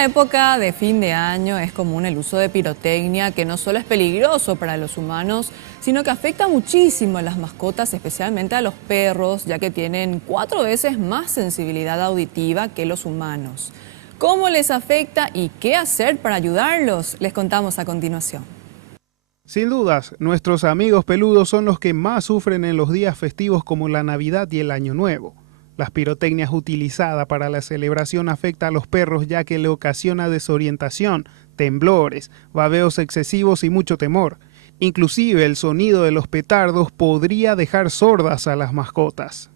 la época de fin de año es común el uso de pirotecnia, que no solo es peligroso para los humanos, sino que afecta muchísimo a las mascotas, especialmente a los perros, ya que tienen 4 veces más sensibilidad auditiva que los humanos. ¿Cómo les afecta y qué hacer para ayudarlos? Les contamos a continuación. Sin dudas, nuestros amigos peludos son los que más sufren en los días festivos como la Navidad y el Año Nuevo. Las pirotecnias utilizadas para la celebración afecta a los perros ya que le ocasiona desorientación, temblores, babeos excesivos y mucho temor. Inclusive el sonido de los petardos podría dejar sordas a las mascotas.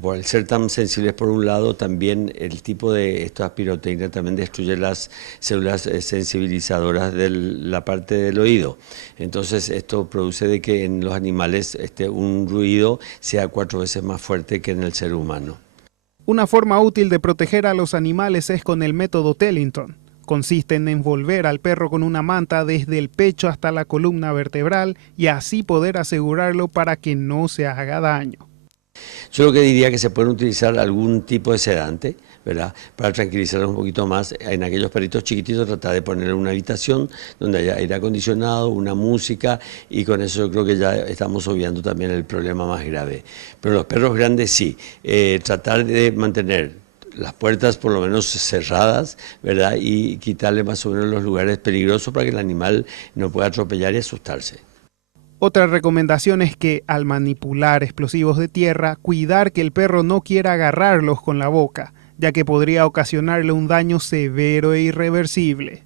Por el ser tan sensibles por un lado, también el tipo de estas pirotecnias también destruye las células sensibilizadoras de la parte del oído. Entonces esto produce de que en los animales un ruido sea 4 veces más fuerte que en el ser humano. Una forma útil de proteger a los animales es con el método Tellington. Consiste en envolver al perro con una manta desde el pecho hasta la columna vertebral y así poder asegurarlo para que no se haga daño. Yo lo que diría que se pueden utilizar algún tipo de sedante, ¿verdad? Para tranquilizarlos un poquito más. En aquellos perritos chiquititos tratar de poner una habitación donde haya aire acondicionado, una música, y con eso yo creo que ya estamos obviando también el problema más grave. Pero los perros grandes sí, tratar de mantener las puertas por lo menos cerradas, ¿verdad? Y quitarle más o menos los lugares peligrosos para que el animal no pueda atropellar y asustarse. Otra recomendación es que, al manipular explosivos de tierra, cuidar que el perro no quiera agarrarlos con la boca, ya que podría ocasionarle un daño severo e irreversible.